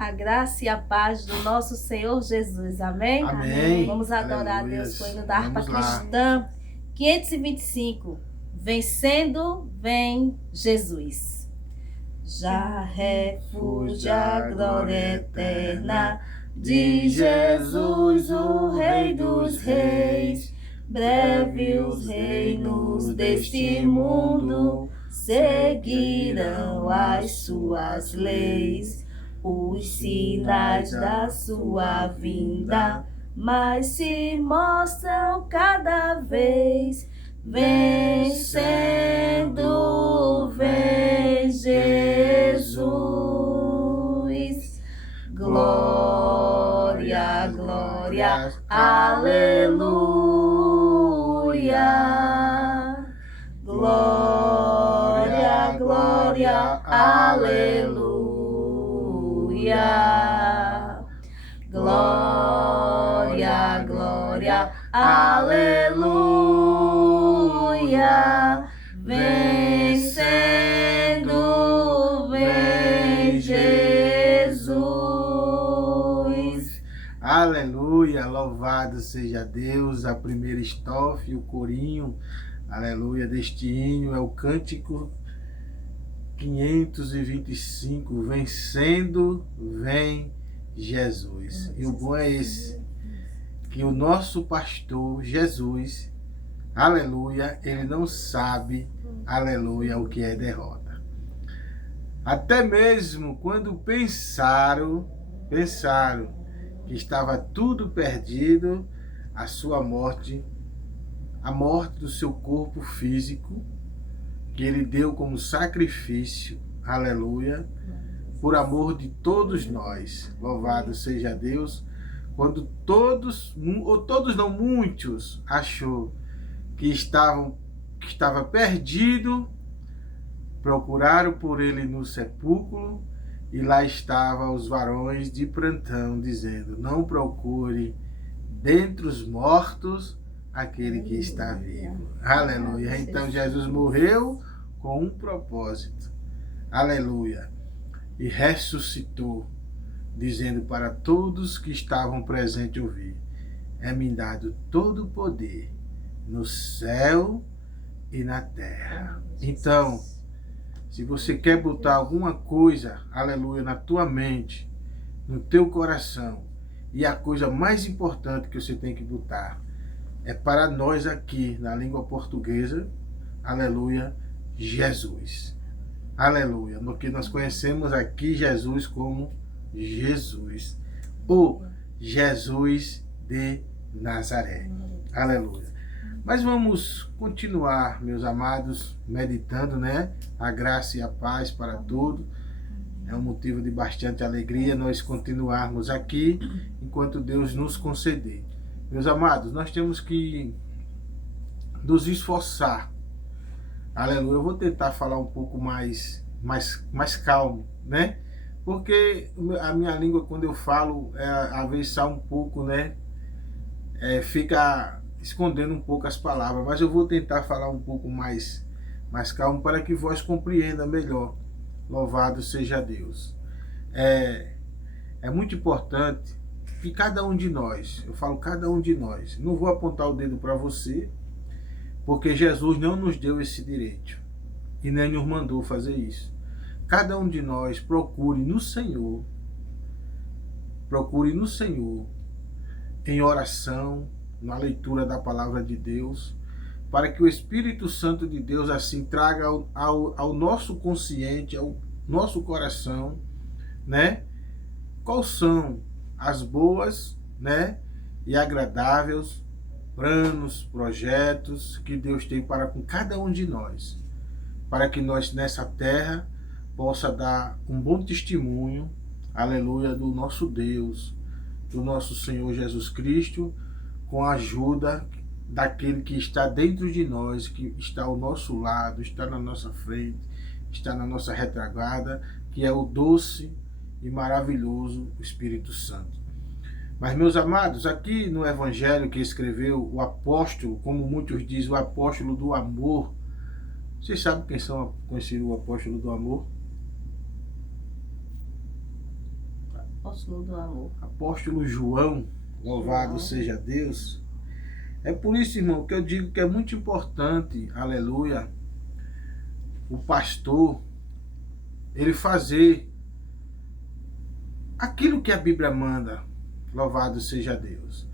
A graça e a paz do nosso Senhor Jesus. Amém? Amém. Vamos adorar Aleluias. a Deus com o hino da harpa Vamos lá. cristã. 525. Vencendo, vem Jesus. Já refúgio a glória eterna de Jesus, o Rei dos Reis. Breve os reinos deste mundo seguirão as suas leis. Os sinais da sua vinda mais se mostram cada vez. Vencendo, vem Jesus. Glória, glória, aleluia. Glória, glória, aleluia. Glória, glória, aleluia. Vencendo, vem Jesus. Aleluia, louvado seja Deus. A primeira estrofe, o corinho, aleluia, deste hino é o cântico 525, vencendo, vem Jesus. E o bom é esse, que o nosso pastor Jesus, aleluia, ele não sabe, aleluia, o que é derrota. Até mesmo quando pensaram que estava tudo perdido, a sua morte, a morte do seu corpo físico, que ele deu como sacrifício, aleluia, por amor de todos nós. Louvado seja Deus. Quando todos, ou todos não, muitos, achou que estava perdido, procuraram por ele no sepulcro, e lá estavam os varões de plantão, dizendo: não procure dentre os mortos aquele que está vivo. Aleluia. Então Jesus morreu com um propósito. Aleluia. E ressuscitou, dizendo para todos que estavam presentes ouvir: é-me dado todo o poder no céu e na terra. Então, se você quer botar alguma coisa, aleluia, na tua mente, no teu coração, e a coisa mais importante que você tem que botar é para nós aqui, na língua portuguesa, aleluia, Jesus. Aleluia. No que nós conhecemos aqui Jesus como Jesus. Ou Jesus de Nazaré. Aleluia. Mas vamos continuar, meus amados, meditando, né? A graça e a paz para todos. É um motivo de bastante alegria nós continuarmos aqui enquanto Deus nos conceder. Meus amados, nós temos que nos esforçar. Aleluia. Eu vou tentar falar um pouco mais calmo, né? Porque a minha língua, quando eu falo, às vezes sai um pouco, né? Fica escondendo um pouco as palavras, mas eu vou tentar falar um pouco mais calmo para que vós compreenda melhor. Louvado seja Deus. É muito importante que cada um de nós, eu falo cada um de nós, não vou apontar o dedo para você, porque Jesus não nos deu esse direito e nem nos mandou fazer isso. Cada um de nós procure no Senhor, em oração, na leitura da palavra de Deus, para que o Espírito Santo de Deus assim traga ao nosso consciente, ao nosso coração, né? Quais são as boas, né? E agradáveis planos, projetos que Deus tem para com cada um de nós, para que nós nessa terra possa dar um bom testemunho, aleluia, do nosso Deus, do nosso Senhor Jesus Cristo, com a ajuda daquele que está dentro de nós, que está ao nosso lado, está na nossa frente, está na nossa retaguarda, que é o doce e maravilhoso Espírito Santo. Mas, meus amados, aqui no Evangelho que escreveu o apóstolo, como muitos dizem, o apóstolo do amor. Vocês sabem quem são conhecidos o apóstolo do amor? Apóstolo do amor. Apóstolo João, louvado seja Deus. É por isso, irmão, que eu digo que é muito importante, aleluia, o pastor, ele fazer aquilo que a Bíblia manda, louvado seja Deus.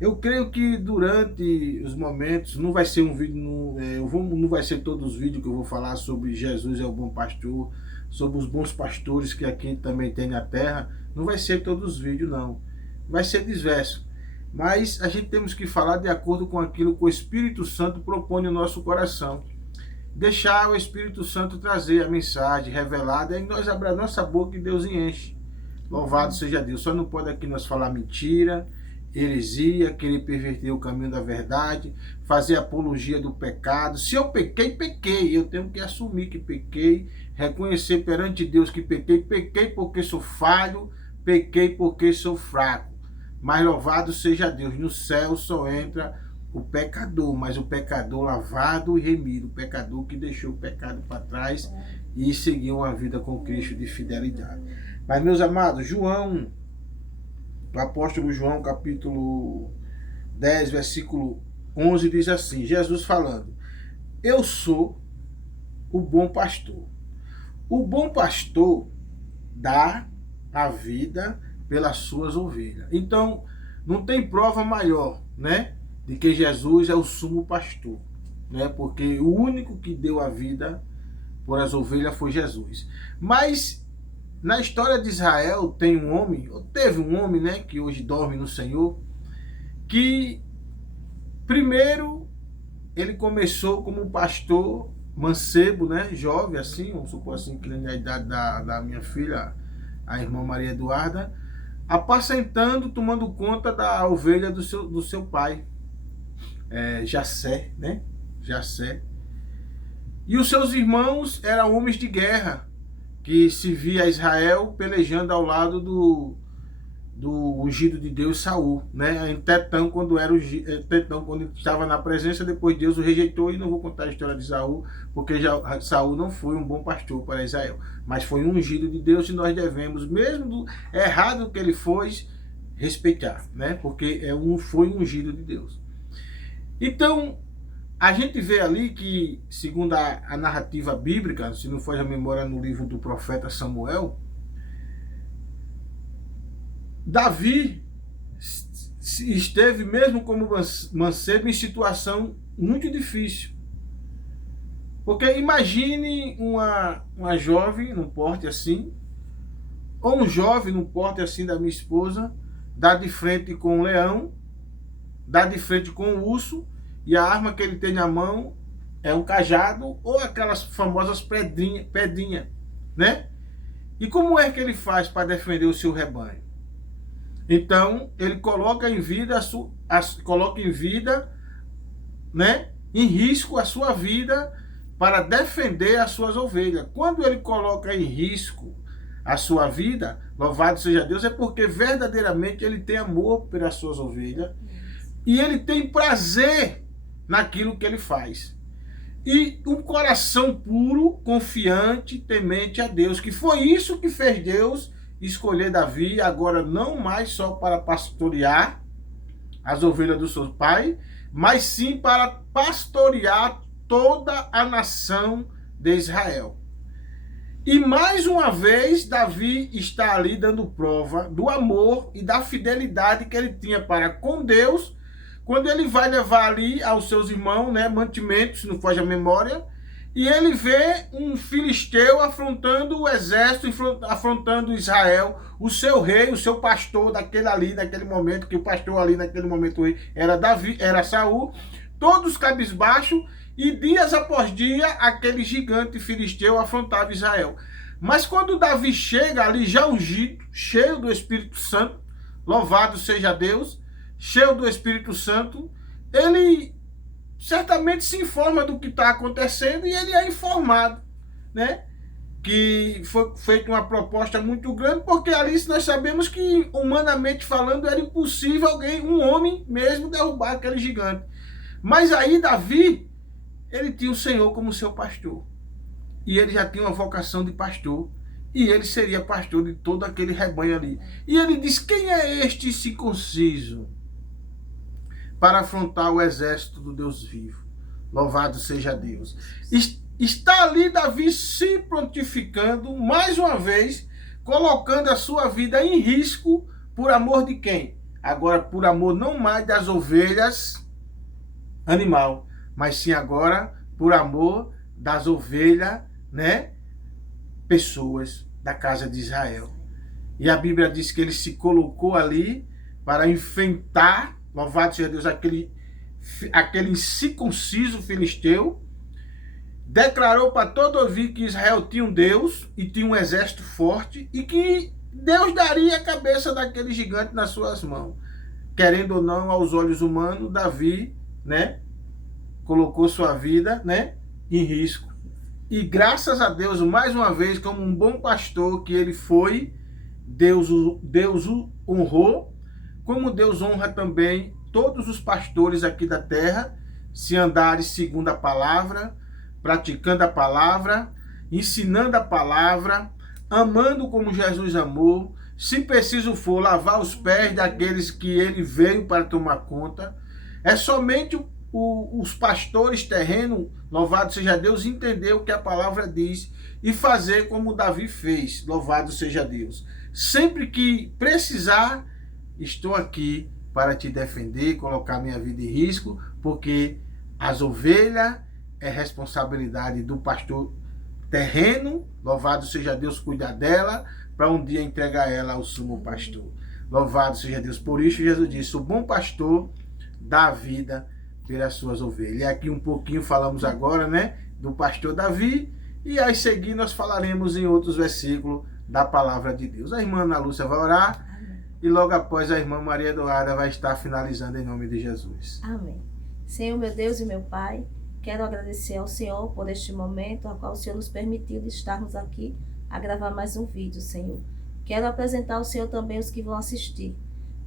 Eu creio que durante os momentos, não vai ser um vídeo, não vai ser todos os vídeos que eu vou falar sobre Jesus é o bom pastor, sobre os bons pastores que aqui também tem na terra, não vai ser todos os vídeos não, vai ser diverso. Mas a gente temos que falar de acordo com aquilo que o Espírito Santo propõe no nosso coração. Deixar o Espírito Santo trazer a mensagem revelada e nós abrir a nossa boca e Deus enche. Louvado seja Deus. Só não pode aqui nós falar mentira, heresia, querer perverter o caminho da verdade, fazer apologia do pecado. Se eu pequei, pequei. Eu tenho que assumir que pequei, reconhecer perante Deus que pequei. Pequei porque sou falho, pequei porque sou fraco. Mas louvado seja Deus, no céu só entra o pecador, mas o pecador lavado e remido, o pecador que deixou o pecado para trás e seguiu uma vida com Cristo de fidelidade. Mas, meus amados, João, o apóstolo João, capítulo 10, versículo 11, diz assim, Jesus falando, eu sou o bom pastor. O bom pastor dá a vida pelas suas ovelhas. Então, não tem prova maior, né, de que Jesus é o sumo pastor, né? Porque o único que deu a vida por as ovelhas foi Jesus. Mas na história de Israel tem um homem, ou teve um homem, né, que hoje dorme no Senhor, que primeiro ele começou como um pastor mancebo, né, jovem assim, vamos supor assim, que na idade da minha filha, a irmã Maria Eduarda, apacentando, tomando conta da ovelha do seu pai, Jessé, né? Jessé. E os seus irmãos eram homens de guerra, que se via Israel pelejando ao lado do ungido de Deus, Saul, né? Tetão, quando estava na presença, depois Deus o rejeitou, e não vou contar a história de Saul, porque Saul não foi um bom pastor para Israel, mas foi um ungido de Deus, e nós devemos, mesmo do errado que ele foi, respeitar, né? Porque foi um ungido de Deus. Então, a gente vê ali que, segundo a narrativa bíblica, se não for a memória no livro do profeta Samuel, Davi esteve mesmo como mancebo em situação muito difícil. Porque imagine uma jovem num porte assim, ou um jovem num porte assim da minha esposa, dá de frente com um leão, dá de frente com um urso, e a arma que ele tem na mão é um cajado ou aquelas famosas pedrinhas, né? E como é que ele faz para defender o seu rebanho? Então, ele coloca em vida, né, em risco a sua vida para defender as suas ovelhas. Quando ele coloca em risco a sua vida, louvado seja Deus, é porque verdadeiramente ele tem amor pelas suas ovelhas e ele tem prazer naquilo que ele faz. E um coração puro, confiante, temente a Deus, que foi isso que fez Deus escolher Davi, agora não mais só para pastorear as ovelhas do seu pai, mas sim para pastorear toda a nação de Israel. E mais uma vez Davi está ali dando prova do amor e da fidelidade que ele tinha para com Deus, quando ele vai levar ali aos seus irmãos, né, mantimentos, se não foge a memória, e ele vê um filisteu afrontando o exército, afrontando Israel, o seu rei, o seu pastor naquele momento, que o pastor ali naquele momento era Davi, era Saul, todos cabisbaixos, e dias após dia aquele gigante filisteu afrontava Israel. Mas quando Davi chega ali já ungido, cheio do Espírito Santo, louvado seja Deus, cheio do Espírito Santo, ele certamente se informa do que está acontecendo, e ele é informado, né, que foi feita uma proposta muito grande, porque ali nós sabemos que, humanamente falando, era impossível um homem mesmo, derrubar aquele gigante. Mas aí Davi, ele tinha o Senhor como seu pastor, e ele já tinha uma vocação de pastor, e ele seria pastor de todo aquele rebanho ali. E ele diz: quem é este circunciso para afrontar o exército do Deus vivo? Louvado seja Deus. Está ali Davi se prontificando, mais uma vez, colocando a sua vida em risco, por amor de quem? Agora, por amor não mais das ovelhas, animal, mas sim agora por amor das ovelhas, né? Pessoas da casa de Israel. E a Bíblia diz que ele se colocou ali para enfrentar, louvado seja Deus, aquele incircunciso filisteu. Declarou para todo ouvir que Israel tinha um Deus e tinha um exército forte e que Deus daria a cabeça daquele gigante nas suas mãos. Querendo ou não, aos olhos humanos, Davi, né, colocou sua vida, né, em risco. E graças a Deus, mais uma vez, como um bom pastor que ele foi, Deus o honrou, como Deus honra também todos os pastores aqui da terra, se andarem segundo a palavra, praticando a palavra, ensinando a palavra, amando como Jesus amou, se preciso for, lavar os pés daqueles que ele veio para tomar conta. É somente os pastores terrenos, louvado seja Deus, entender o que a palavra diz e fazer como Davi fez, louvado seja Deus. Sempre que precisar, estou aqui para te defender, colocar minha vida em risco, porque as ovelhas é responsabilidade do pastor terreno, louvado seja Deus, cuidar dela, para um dia entregar ela ao sumo pastor. Louvado seja Deus. Por isso Jesus disse: o bom pastor dá a vida pelas suas ovelhas. E aqui um pouquinho falamos agora, né, do pastor Davi, e aí seguir nós falaremos em outros versículos da palavra de Deus. A irmã Ana Lúcia vai orar. Amém. E logo após a irmã Maria Eduarda vai estar finalizando em nome de Jesus. Amém. Senhor, meu Deus e meu Pai, quero agradecer ao Senhor por este momento, a qual o Senhor nos permitiu de estarmos aqui a gravar mais um vídeo, Senhor. Quero apresentar ao Senhor também os que vão assistir.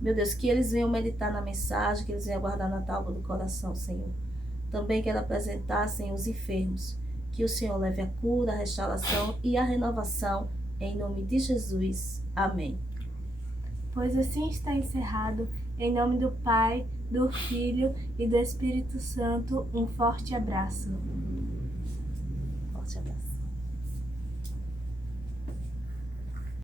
Meu Deus, que eles venham meditar na mensagem, que eles venham guardar na tábua do coração, Senhor. Também quero apresentar, Senhor, os enfermos. Que o Senhor leve a cura, a restauração e a renovação, em nome de Jesus. Amém. Pois assim está encerrado, em nome do Pai, do Filho e do Espírito Santo, um forte abraço. Forte abraço.